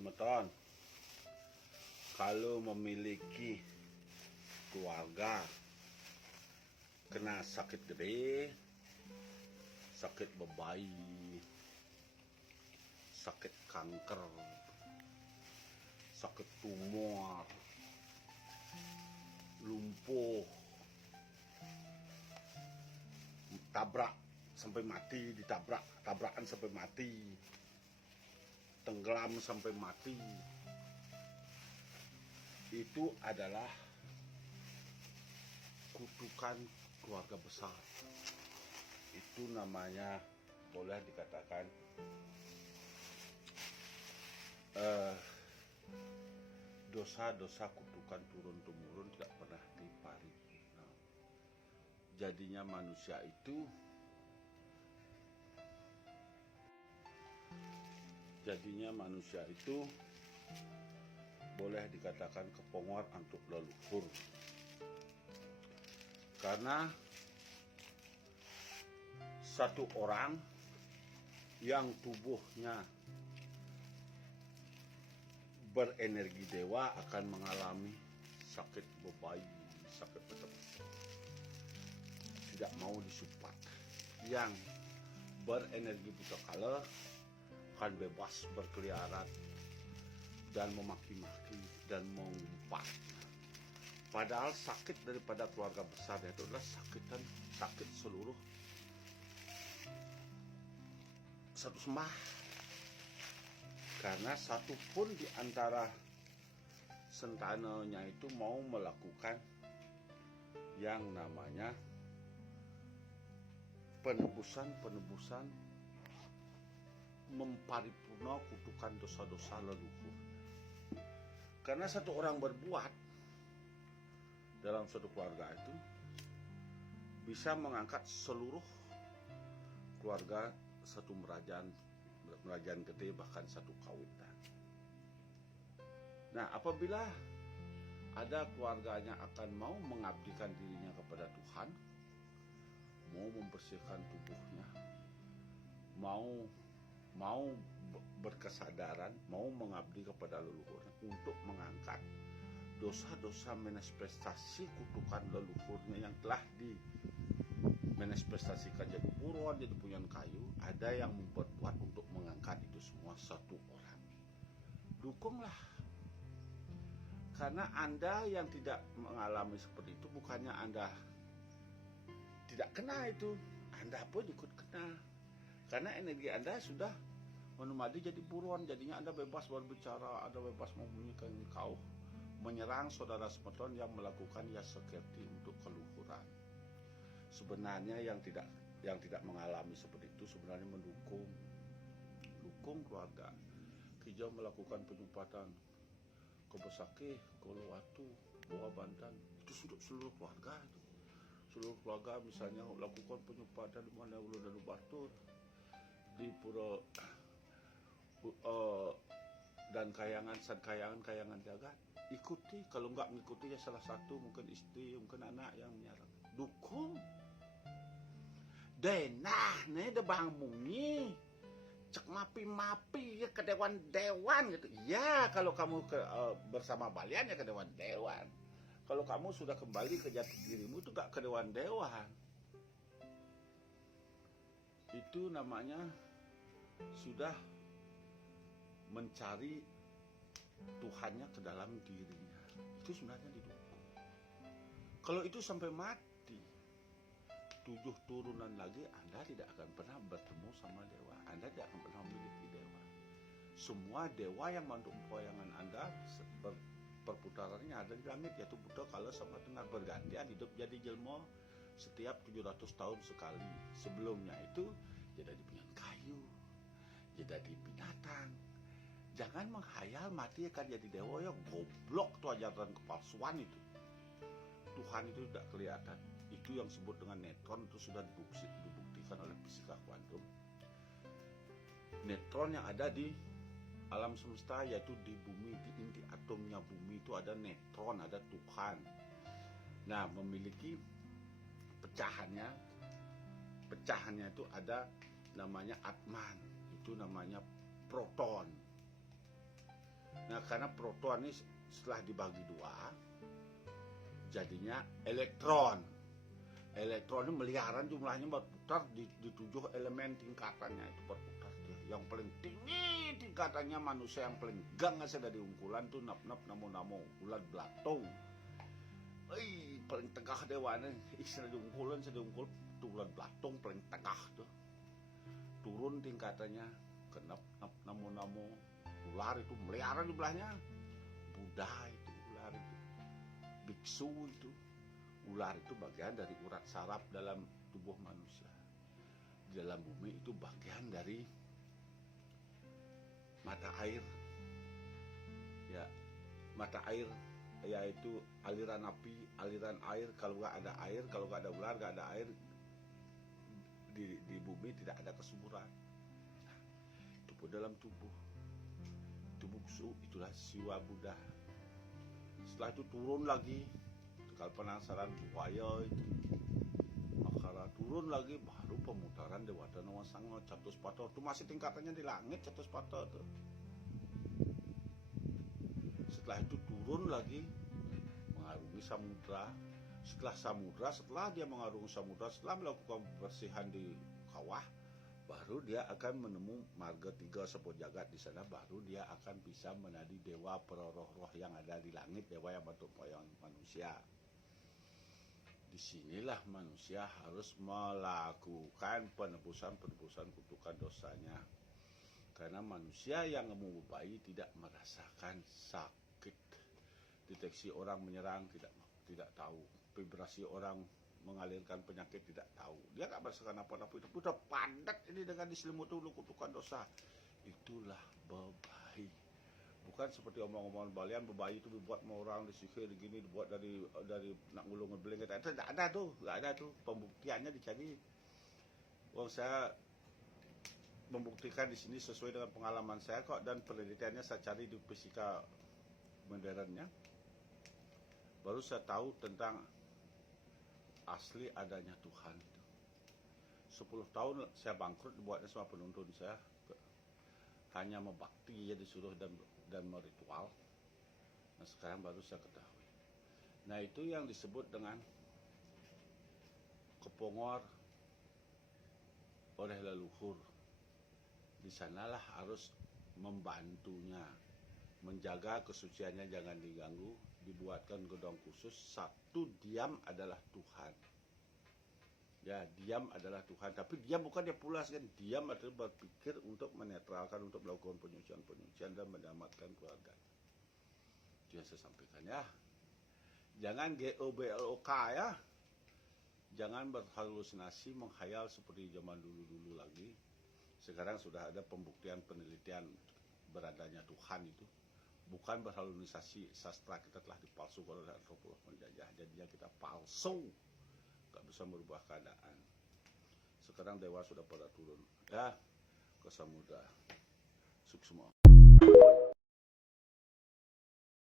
semeton, kalau memiliki keluarga kena sakit gede, sakit bebayi, sakit kanker, sakit tumor, lumpuh, tabrak sampai mati, tabrakan sampai mati, tenggelam sampai mati, itu adalah kutukan keluarga besar. Itu namanya boleh dikatakan dosa-dosa kutukan turun-temurun tidak pernah dipari. Nah, jadinya manusia itu boleh dikatakan kepongor untuk leluhur. Karena satu orang yang tubuhnya berenergi dewa akan mengalami sakit bebayi, sakit macam-macam, tidak mau disupport. Yang berenergi putakala akan bebas berkeliaran dan memaki-maki dan mengumpat. Padahal sakit daripada keluarga besar itu adalah sakit seluruh satu sembah. Karena satu pun di antara sentananya itu mau melakukan yang namanya penebusan memparipurna kutukan dosa-dosa leluhur. Karena satu orang berbuat dalam suatu keluarga itu bisa mengangkat seluruh keluarga satu merajaan gede, bahkan satu kawitan. Nah, apabila ada keluarganya akan mau mengabdikan dirinya kepada Tuhan, mau membersihkan tubuhnya, mau berkesadaran, mau mengabdi kepada leluhurnya untuk mengangkat dosa-dosa manifestasi kutukan leluhurnya yang telah dimanifestasikan jadi buruan, jadi punyan kayu. Ada yang memperbuat untuk mengangkat itu semua satu orang. Dukunglah. Karena Anda yang tidak mengalami seperti itu, bukannya Anda tidak kena itu, Anda pun ikut kena. Karena energi Anda sudah menumadi jadi buruan, jadinya Anda bebas berbicara, Anda bebas membunyikan kau menyerang saudara semeton yang melakukan ya seperti untuk keluhuran. Sebenarnya yang tidak mengalami seperti itu sebenarnya mendukung keluarga. Kijau melakukan penyumpatan ke Besaki, ke Uluwatu, Boa Banten, itu seluruh keluarga itu. Seluruh keluarga misalnya melakukan penyumpatan di mana Ulu dan Batur, di Pura dan kayangan jagat. Ikuti, kalau nggak mengikuti ya salah satu, mungkin istri, mungkin anak yang menyerang. Dukung. Denah nih debang mungi, cek mapi ya ke dewan gitu. Ya kalau kamu bersama balian ya ke dewan. Kalau kamu sudah kembali ke jati dirimu itu gak ke dewan. Itu namanya sudah mencari Tuhannya ke dalam dirinya. Itu sebenarnya didukung. Kalau itu sampai mati 7 turunan lagi, Anda tidak akan pernah bertemu sama dewa. Anda tidak akan pernah memiliki dewa. Semua dewa yang membantu empoyangan Anda perputarannya ada di langit, yaitu Buddha Kala sama dengan bergantian hidup jadi jelmo setiap 700 tahun sekali. Sebelumnya itu jadi punyan kayu, jadi binatang. Jangan menghayal mati akan jadi dewa, ya goblok tuh ajaran kepalsuan itu. Tuhan itu tidak kelihatan. Itu yang disebut dengan neutron, itu sudah dibuktikan oleh fisika kuantum. Neutron yang ada di alam semesta, yaitu di bumi, di inti atomnya bumi itu ada neutron, ada Tuhan. Nah, memiliki pecahannya itu ada namanya Atman, itu namanya proton. Nah, karena proton ini setelah dibagi dua, jadinya elektron. Elektron ini miliaran jumlahnya berputar di 7 elemen tingkatannya itu berputar. Yang paling tinggi tingkatannya manusia, yang paling gang ada di ungkulan tuh nap-nap namo-namo ulat belatung. Paling tegah dewana istilah diungkulan sedungkul tuh ulat belatung paling tegah tuh. Turun tingkatannya ke nap-nap namo-namo ular itu miliaran jumlahnya. Buddha itu ular itu. Biksu itu. Ular itu bagian dari urat saraf dalam tubuh manusia. Di dalam bumi itu bagian dari mata air. Ya, mata air yaitu aliran api, aliran air. Kalau nggak ada air, kalau nggak ada ular, nggak ada air, di bumi tidak ada kesuburan. Itu pun dalam tubuh biksu, itulah siwa Buddha. Setelah itu turun lagi, kalau penasaran buaya itu, makara turun lagi, baru pemutaran Dewata Nawasanga Catuspata. Itu masih tingkatannya di langit Catuspata tuh. Setelah itu turun lagi mengarungi samudra. Setelah dia mengarungi samudra, setelah melakukan pembersihan di kawah, baru dia akan menemu marga 3 sepo jagat. Di sana baru dia akan bisa menadi dewa peroh-roh yang ada di langit, dewa yang bentuk poyang manusia. Disinilah manusia harus melakukan penebusan kutukan dosanya. Karena manusia yang memubahai tidak merasakan sakit. Deteksi orang menyerang tidak tahu. Vibrasi orang mengalirkan penyakit tidak tahu. Dia nggak merasakan apa-apa. Itu udah padat ini dengan diselimuti kutukan dosa. Itulah bebahi. Bukan seperti omong-omongan balian, bebahi itu dibuat sama orang, disihir gini, dibuat dari nak ngulung ngebeling. Tidak ada tuh. Pembuktiannya dicari. Saya membuktikan di sini sesuai dengan pengalaman saya kok, dan penelitiannya saya cari di fisika modernnya. Baru saya tahu tentang asli adanya Tuhan. 10 tahun saya bangkrut dibuatnya sama penuntun saya. Hanya membakti ya disuruh dan meritual. Nah, sekarang baru saya ketahui. Nah, itu yang disebut dengan kepongor oleh leluhur. Di sanalah harus membantunya, menjaga kesuciannya jangan diganggu, dibuatkan gedung khusus. Satu, diam adalah Tuhan. Ya, diam adalah Tuhan, tapi diam bukan dia pulas kan. Diam adalah berpikir untuk menetralkan, untuk melakukan penyucian dan menyelamatkan keluarga. Itu yang saya sampaikan ya. Jangan GOBLOK ya. Jangan berhalusinasi, menghayal seperti zaman dulu-dulu lagi. Sekarang sudah ada pembuktian penelitian beradanya Tuhan itu. Bukan berhalusinasi, sastra kita telah dipalsukan oleh antropolog penjajah. Jadinya kita palsu. Gak bisa merubah keadaan. Sekarang dewa sudah pada turun ya ke samudra suksma.